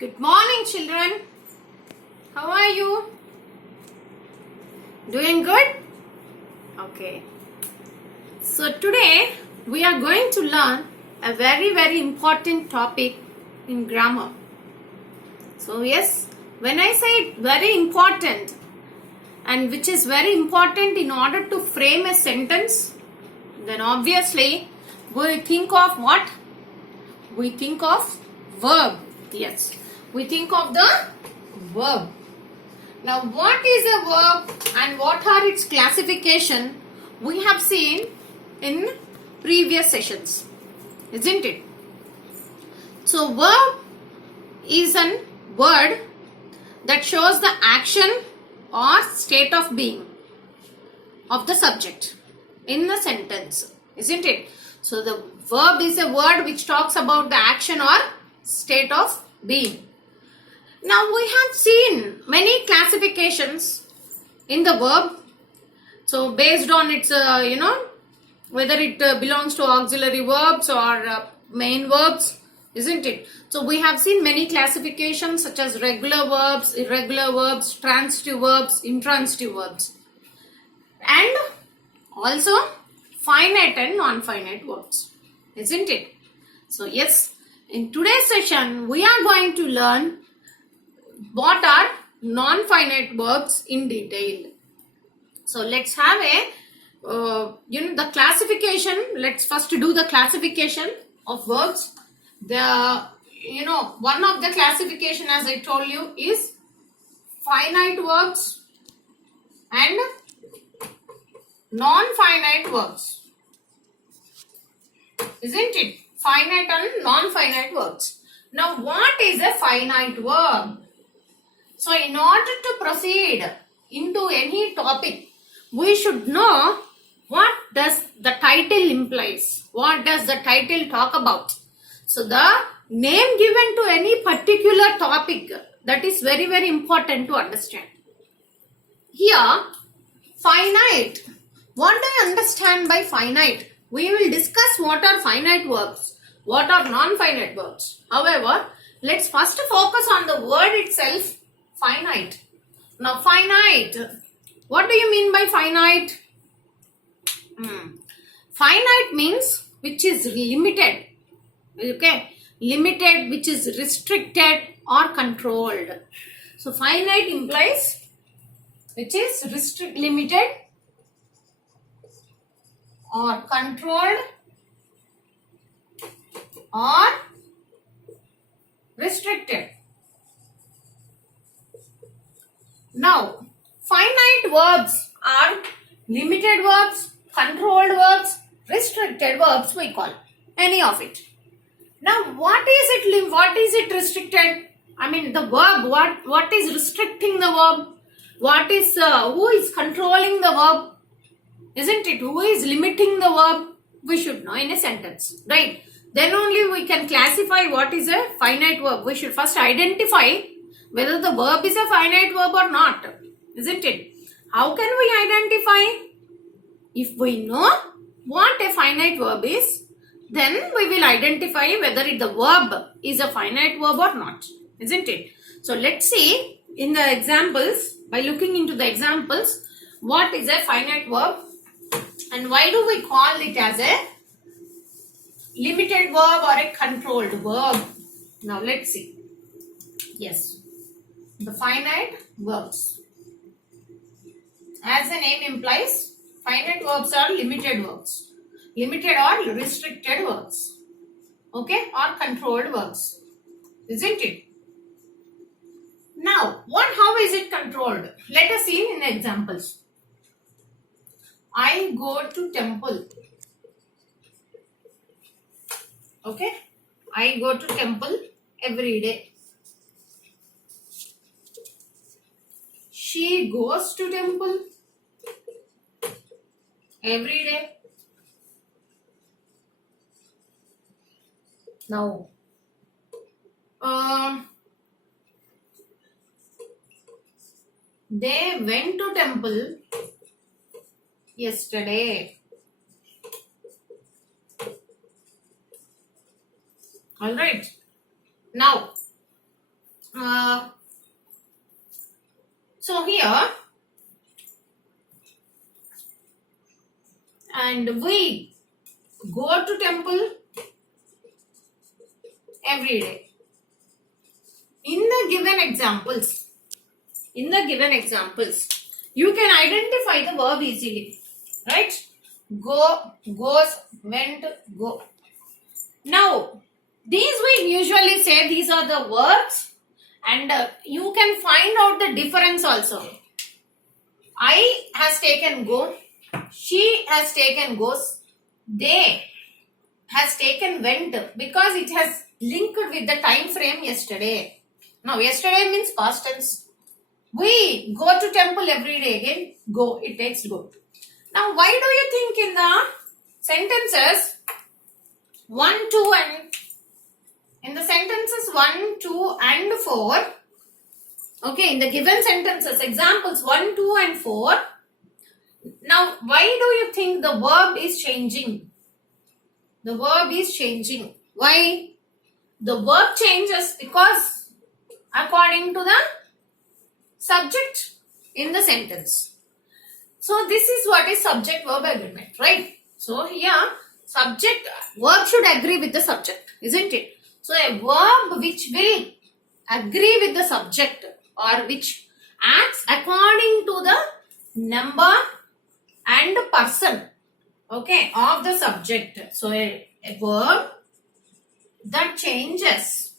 Good morning, children. How are you? Doing good? Okay. So today we are going to learn a very important topic in grammar. So yes, when I say very important and which is very important in order to frame a sentence, then obviously we think of what? We think of verb. Yes, we think of the verb. Now what is a verb and what are its classification we have seen in previous sessions, isn't it? So verb is a word that shows the action or state of being of the subject in the sentence, isn't it? So the verb is a word which talks about the action or state of being. Now we have seen many classifications in the verb. So based on its, whether it belongs to auxiliary verbs or main verbs, isn't it? So we have seen many classifications such as regular verbs, irregular verbs, transitive verbs, intransitive verbs, and also finite and non-finite verbs, isn't it? So yes, in today's session we are going to learn what are non-finite verbs in detail. So let's have the classification. Let's first do the classification of verbs. One of the classification, as I told you, is finite verbs and non-finite verbs, isn't it? Finite and non-finite verbs. Now what is a finite verb? So in order to proceed into any topic, we should know what does the title implies. What does the title talk about? So the name given to any particular topic, that is very important to understand. Here, finite. What do you understand by finite? We will discuss what are finite verbs, what are non-finite verbs. However, let's first focus on the word itself, finite. Now finite, what do you mean by finite? Finite means which is limited. Okay, limited, which is restricted or controlled. So finite implies which is limited or controlled or restricted. Now, finite verbs are limited verbs, controlled verbs, restricted verbs, we call any of it. Now, what is it restricted? I mean the verb, what is restricting the verb? What is, who is controlling the verb? Isn't it? Who is limiting the verb? We should know in a sentence, right? Then only we can classify what is a finite verb. We should first identify whether the verb is a finite verb or not, isn't it? How can we identify? If we know what a finite verb is, then we will identify whether the verb is a finite verb or not, isn't it? So let's see in the examples, by looking into the examples, what is a finite verb and why do we call it as a limited verb or a controlled verb. Now let's see. Yes, the finite verbs. As the name implies, finite verbs are limited verbs. Limited or restricted verbs. Okay, or controlled verbs. Isn't it? Now, how is it controlled? Let us see in examples. I go to temple. Okay, I go to temple every day. She goes to temple every day. Now, they went to temple yesterday. All right. Now, So here, and we go to temple every day. In the given examples, you can identify the verb easily, right? Go, goes, went, go. Now, these we usually say these are the verbs, and you can find out the difference also. I has taken go, she has taken goes, they has taken went, because it has linked with the time frame yesterday. Now, yesterday means past tense. We go to temple every day. Again, go. It takes go. Now, why do you think in the sentences 1, 2 and in the sentences 1, 2 and 4, okay, in the given sentences, examples 1, 2 and 4, now why do you think the verb is changing? The verb is changing. Why? The verb changes because according to the subject in the sentence. So this is what is subject-verb agreement, right? So here, verb should agree with the subject, isn't it? So a verb which will agree with the subject or which acts according to the number and person, okay, of the subject. So a verb that changes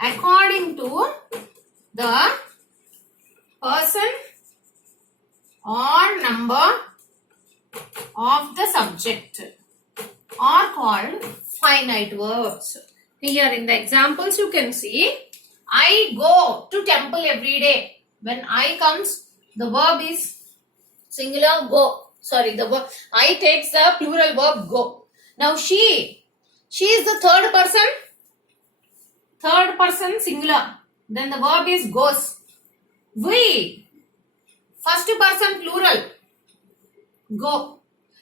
according to the person or number of the subject are called finite verbs. Here in the examples you can see, I go to temple every day. When I comes, the verb is singular go. Sorry, the verb I takes the plural verb go. Now she is the third person singular. Then the verb is goes. We, first person plural, go.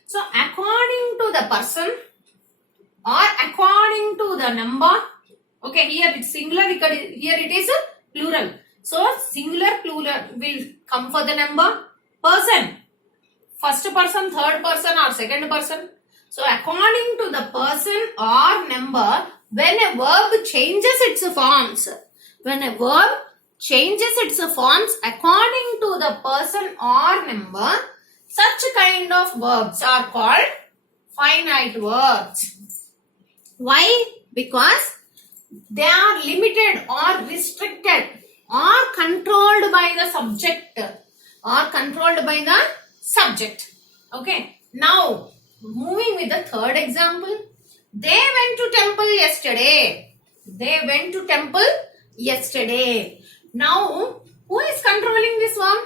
So according to the person or according to the number, okay, here it's singular, here it is a plural. So singular plural will come for the number, person, first person, third person or second person. So according to the person or number, when a verb changes its forms, according to the person or number, such kind of verbs are called finite verbs. Why? Because they are limited or restricted or controlled by the subject. Okay. Now, moving with the third example. They went to temple yesterday. Now, who is controlling this verb?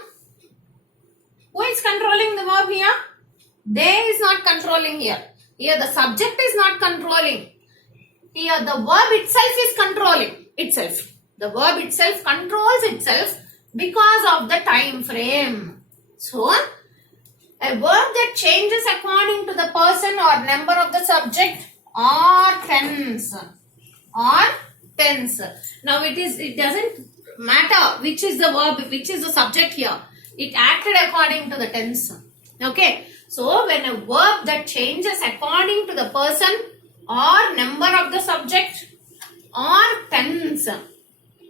Who is controlling the verb here? They is not controlling here. Here the subject is not controlling. Here the verb itself is controlling itself. The verb itself controls itself because of the time frame. So, a verb that changes according to the person or number of the subject or tense. Now it doesn't matter which is the verb, which is the subject here. It acted according to the tense. Okay. So when a verb that changes according to the person or number of the subject or tense,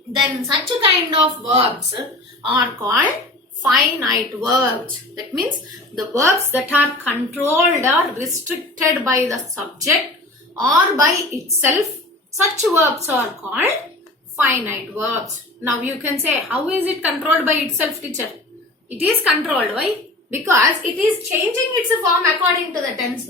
then such a kind of verbs are called finite verbs. That means the verbs that are controlled or restricted by the subject or by itself, such verbs are called finite verbs. Now you can say, how is it controlled by itself, teacher? It is controlled. Why? Because it is changing its form according to the tense.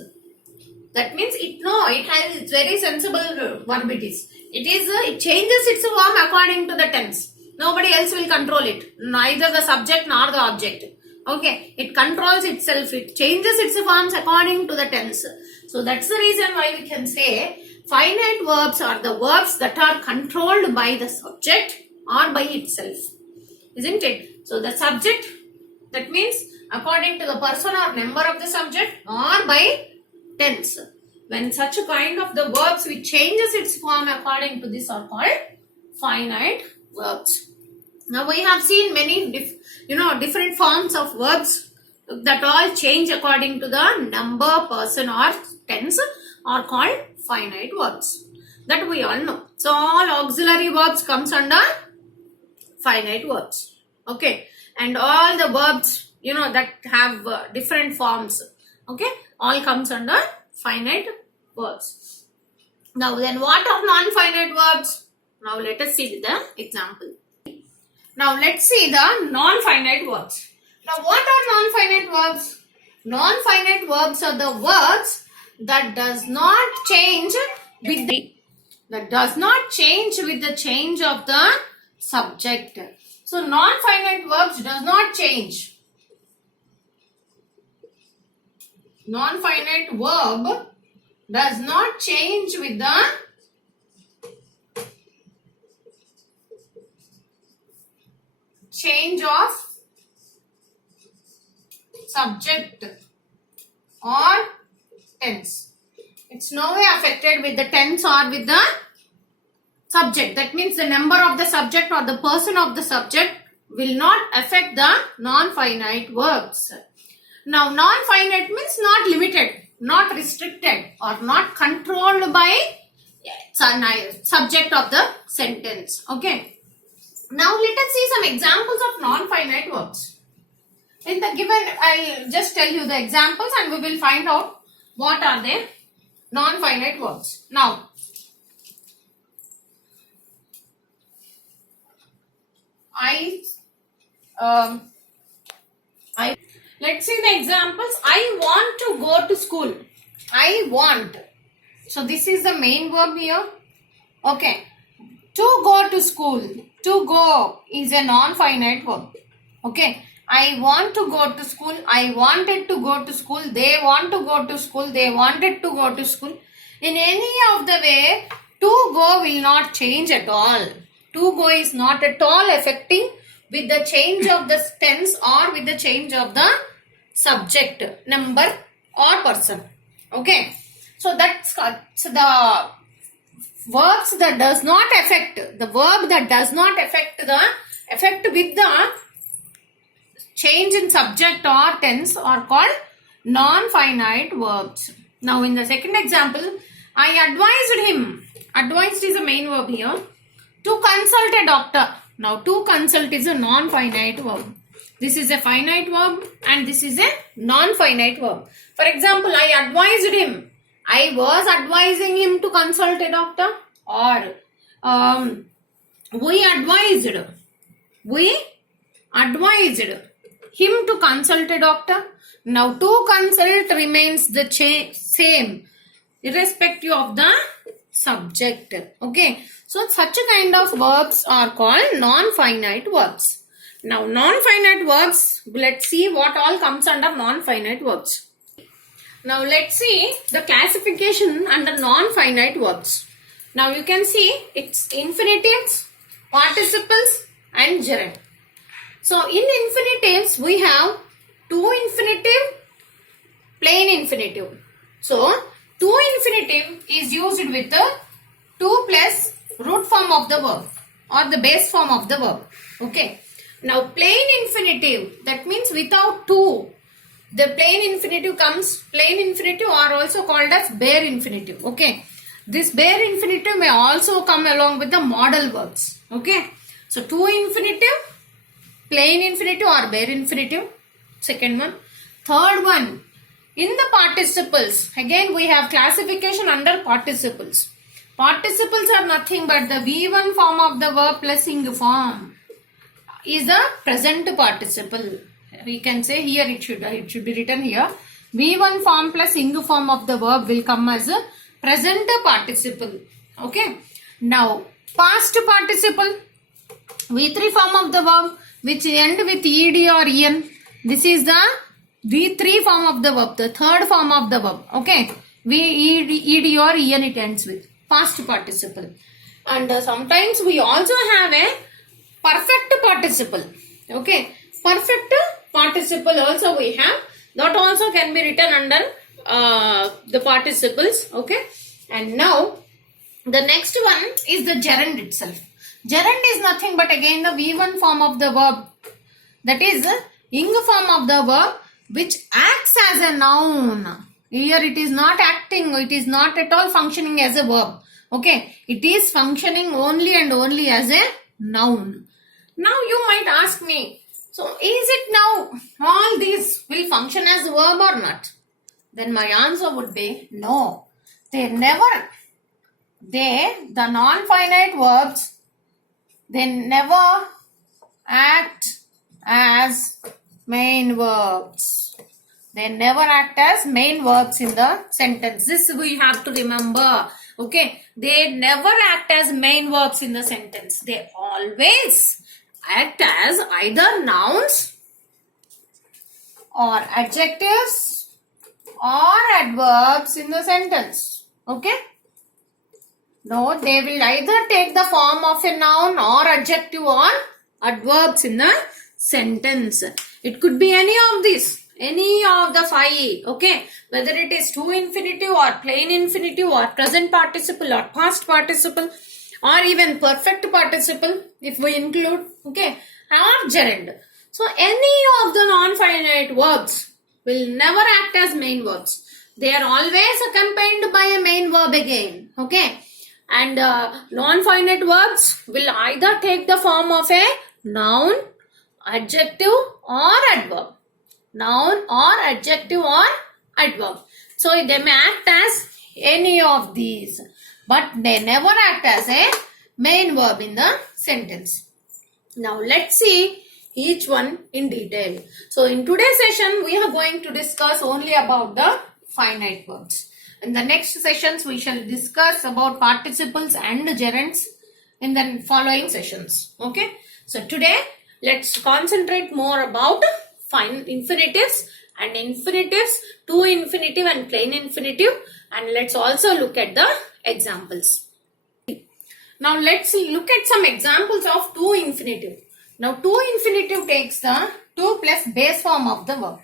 That means it has its very sensible verb it is. It changes its form according to the tense. Nobody else will control it. Neither the subject nor the object. Okay. It controls itself. It changes its forms according to the tense. So that's the reason why we can say finite verbs are the verbs that are controlled by the subject or by itself. Isn't it? So the subject, that means according to the person or number of the subject or by tense. When such a kind of the verbs which changes its form according to this are called finite verbs. Now we have seen many different forms of verbs that all change according to the number, person or tense are called finite verbs. That we all know. So all auxiliary verbs comes under finite verbs. Okay. And all the verbs that have different forms. Okay. All comes under finite verbs. Now then what are non-finite verbs? Now let us see the example. Now let's see the non-finite verbs. Now what are non-finite verbs? Non-finite verbs are the verbs that does not change with the change of the subject. So non-finite verbs does not change. Non-finite verb does not change with the change of subject or tense. It's no way affected with the tense or with the subject. That means the number of the subject or the person of the subject will not affect the non-finite verbs. Now non-finite means not limited, not restricted or not controlled by subject of the sentence. Okay. Now let us see some examples of non-finite verbs. In the given, I'll just tell you the examples and we will find out what are they non-finite verbs. Now, let's see the examples. I want to go to school. I want. So this is the main verb here. Okay. To go to school. To go is a non-finite verb. Okay. I want to go to school. I wanted to go to school. They want to go to school. They wanted to go to school. In any of the way, to go will not change at all. To go is not at all affecting with the change of the tense or with the change of the subject, number or person. Okay. So that's the verbs that does not affect, the verb that does not affect with the change in subject or tense are called non-finite verbs. Now in the second example, I advised him. Advised is a main verb here. To consult a doctor. Now to consult is a non-finite verb. This is a finite verb and this is a non-finite verb. For example, I advised him. I was advising him to consult a doctor. Or we advised him to consult a doctor. Now to consult remains the same irrespective of the subject. Okay. So such a kind of verbs are called non-finite verbs. Now non-finite verbs, let's see what all comes under non-finite verbs. Now let's see the classification under non-finite verbs. Now you can see it's infinitives, participles and gerund. So in infinitives we have to infinitive, plain infinitive. So to infinitive is used with the to plus root form of the verb or the base form of the verb. Okay. Now plain infinitive, that means without to. The plain infinitive are also called as bare infinitive. Okay. This bare infinitive may also come along with the modal verbs. Okay. So to infinitive, plain infinitive or bare infinitive. Second one. Third one. In the participles, again we have classification under participles. Participles are nothing but the V1 form of the verb plus ing form is the present participle. We can say here it should be written here. V1 form plus ing form of the verb will come as a present participle. Okay. Now past participle, V3 form of the verb which end with ed or en. This is the V3 form of the verb, the third form of the verb. Okay. Ed or en it ends with. Past participle. And sometimes we also have a perfect participle. Okay. Perfect participle also we have. That also can be written under the participles. Okay. And now the next one is the gerund itself. Gerund is nothing but again the V1 form of the verb. That is ing form of the verb which acts as a noun. Here it is not acting, it is not at all functioning as a verb. Okay, it is functioning only and only as a noun. Now you might ask me, so is it now all these will function as a verb or not? Then my answer would be no. The non-finite verbs, they never act as main verbs. They never act as main verbs in the sentence. This we have to remember. Okay. They never act as main verbs in the sentence. They always act as either nouns or adjectives or adverbs in the sentence. Okay. No, they will either take the form of a noun or adjective or adverbs in the sentence. It could be any of these. Any of the five, okay, whether it is to infinitive or plain infinitive or present participle or past participle or even perfect participle if we include, okay, or gerund. So any of the non-finite verbs will never act as main verbs. They are always accompanied by a main verb again, okay, and non-finite verbs will either take the form of a noun, adjective or adverb. Noun or adjective or adverb. So they may act as any of these, but they never act as a main verb in the sentence. Now let's see each one in detail. So in today's session we are going to discuss only about the finite verbs. In the next sessions we shall discuss about participles and gerunds in the following sessions. Okay. So today let's concentrate more about infinitives and infinitives to infinitive and plain infinitive, and let's also look at the examples. Now let's look at some examples of to infinitive. Now to infinitive takes the to plus base form of the verb.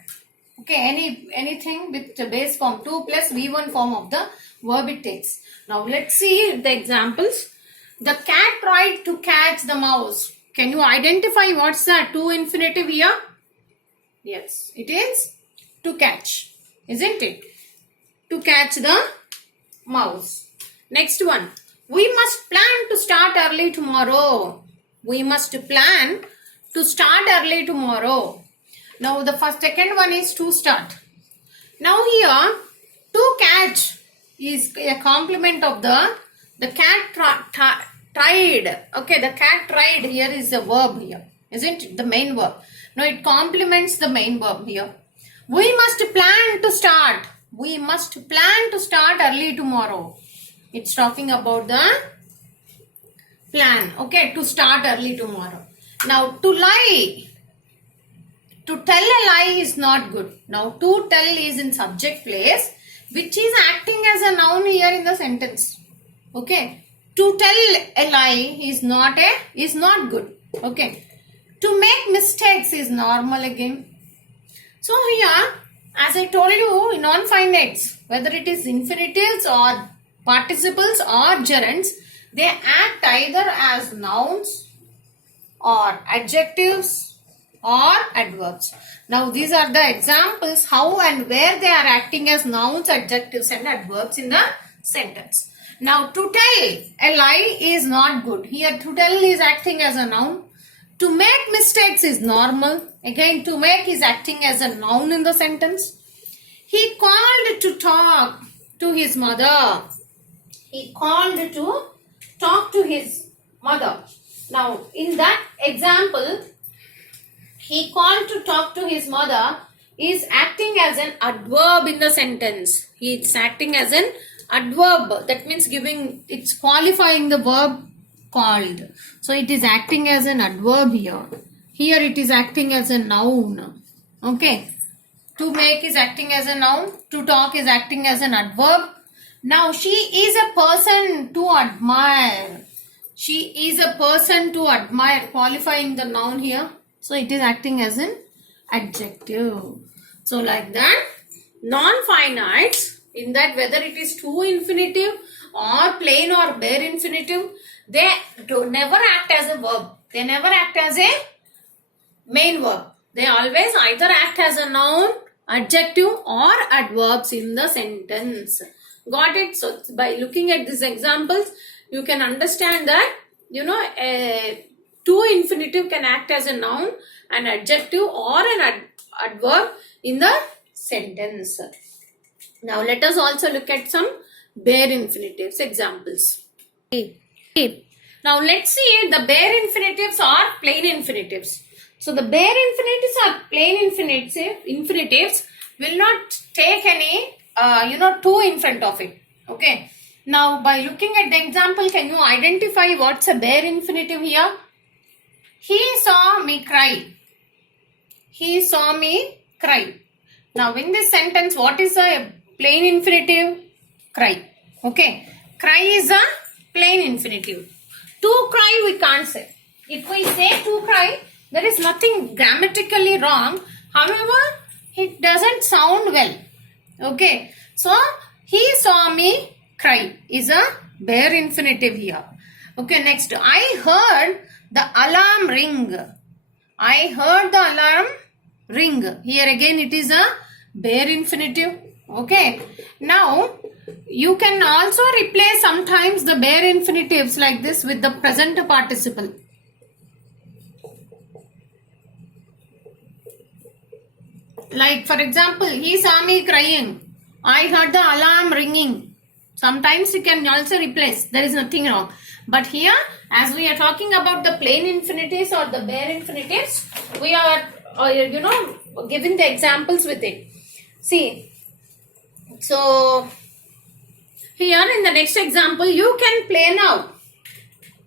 Okay, anything with the base form, to plus V1 form of the verb it takes. Now let's see the examples. The cat tried to catch the mouse. Can you identify what's the to infinitive here? Yes, it is to catch, isn't it? To catch the mouse. Next one. We must plan to start early tomorrow. We must plan to start early tomorrow. Now the second one is to start. Now here, to catch is a complement of the cat tried. Okay, the cat tried here is the verb here, isn't it? The main verb. Now it complements the main verb here. We must plan to start. We must plan to start early tomorrow. It's talking about the plan. Okay, to start early tomorrow. Now to lie. To tell a lie is not good. Now to tell is in subject place, which is acting as a noun here in the sentence. Okay. To tell a lie is not good. Okay. To make mistakes is normal again. So here, as I told you, in non-finites, whether it is infinitives or participles or gerunds, they act either as nouns or adjectives or adverbs. Now these are the examples how and where they are acting as nouns, adjectives and adverbs in the sentence. Now to tell a lie is not good. Here to tell is acting as a noun. To make mistakes is normal. Again, to make is acting as a noun in the sentence. He called to talk to his mother. He called to talk to his mother. Now, in that example, he called to talk to his mother is acting as an adverb in the sentence. It's acting as an adverb. That means it's qualifying the verb called. So it is acting as an adverb here. Here it is acting as a noun. Okay. To make is acting as a noun. To talk is acting as an adverb. Now she is a person to admire. She is a person to admire. Qualifying the noun here. So it is acting as an adjective. So like that, non-finites, in that whether it is to infinitive or plain or bare infinitive, they never act as a verb. They never act as a main verb. They always either act as a noun, adjective or adverbs in the sentence. Got it? So by looking at these examples, you can understand that, a to infinitive can act as a noun, an adjective or an adverb in the sentence. Now let us also look at some bare infinitives examples. Now let's see the bare infinitives or plain infinitives. So the bare infinitives or plain infinitives will not take any to in front of it. Okay. Now by looking at the example, can you identify what's a bare infinitive here? He saw me cry. He saw me cry. Now in this sentence, what is a plain infinitive? Cry. Okay. Cry is a plain infinitive. To cry we can't say. If we say to cry, there is nothing grammatically wrong. However, it doesn't sound well. Okay. So, he saw me cry is a bare infinitive here. Okay. Next, I heard the alarm ring. I heard the alarm ring. Here again it is a bare infinitive. Okay. Now, you can also replace sometimes the bare infinitives like this with the present participle. Like for example, he saw me crying. I heard the alarm ringing. Sometimes you can also replace. There is nothing wrong. But here, as we are talking about the plain infinitives or the bare infinitives, we are, giving the examples with it. See, so here in the next example, you can play now.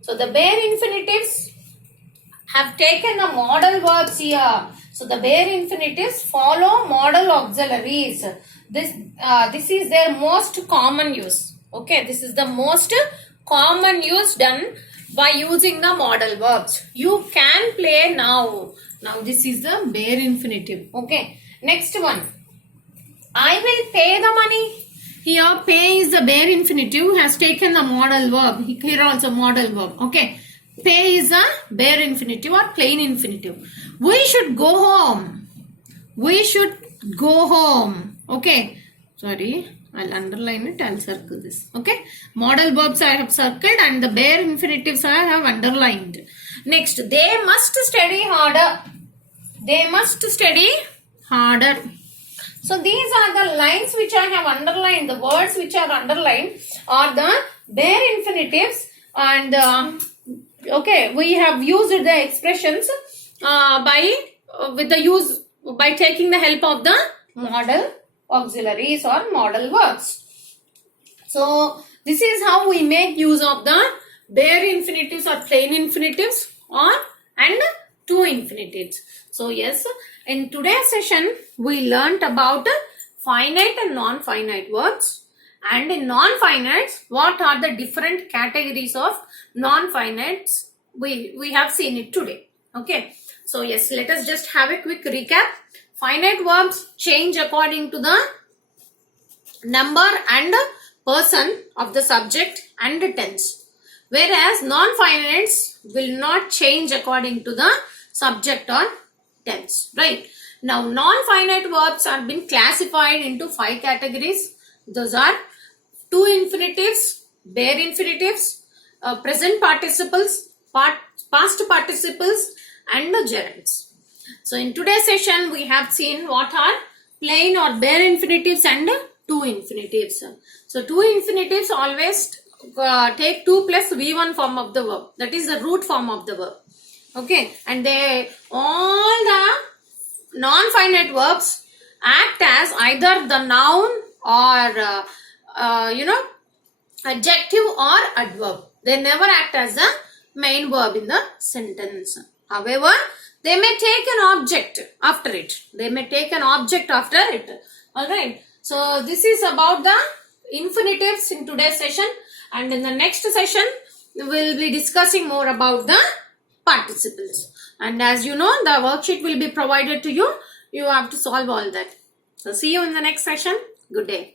So the bare infinitives have taken the modal verbs here. So the bare infinitives follow modal auxiliaries. This is their most common use. Okay, this is the most common use done by using the modal verbs. You can play now. Now this is the bare infinitive. Okay, next one. I will pay the money. Here pay is the bare infinitive, has taken the modal verb. Here also modal verb. Okay. Pay is a bare infinitive or plain infinitive. We should go home. We should go home. Okay. Sorry. I'll underline it. I'll circle this. Okay. Modal verbs I have circled and the bare infinitives I have underlined. Next. They must study harder. They must study harder. So these are the lines which I have underlined. The words which are underlined are the bare infinitives and okay, we have used the expressions by taking the help of the modal auxiliaries or modal verbs. So this is how we make use of the bare infinitives or plain infinitives and to infinitives. So yes, in today's session we learnt about finite and non-finite verbs. And in non-finites, what are the different categories of non-finites? We have seen it today. Okay. So yes, let us just have a quick recap. Finite verbs change according to the number and person of the subject and tense. Whereas non-finites will not change according to the subject or tense. Right. Now non-finite verbs have been classified into 5 categories. Those are to infinitives, bare infinitives, present participles, past participles and the gerunds. So in today's session we have seen what are plain or bare infinitives and to infinitives. So to infinitives always take 2 plus V1 form of the verb. That is the root form of the verb. Okay. And all the non-finite verbs act as either the noun or adjective or adverb. They never act as the main verb in the sentence. However, they may take an object after it. They may take an object after it. Alright. So, this is about the infinitives in today's session. And in the next session, we will be discussing more about the participles. And as you know, the worksheet will be provided to you. You have to solve all that. So, see you in the next session. Good day.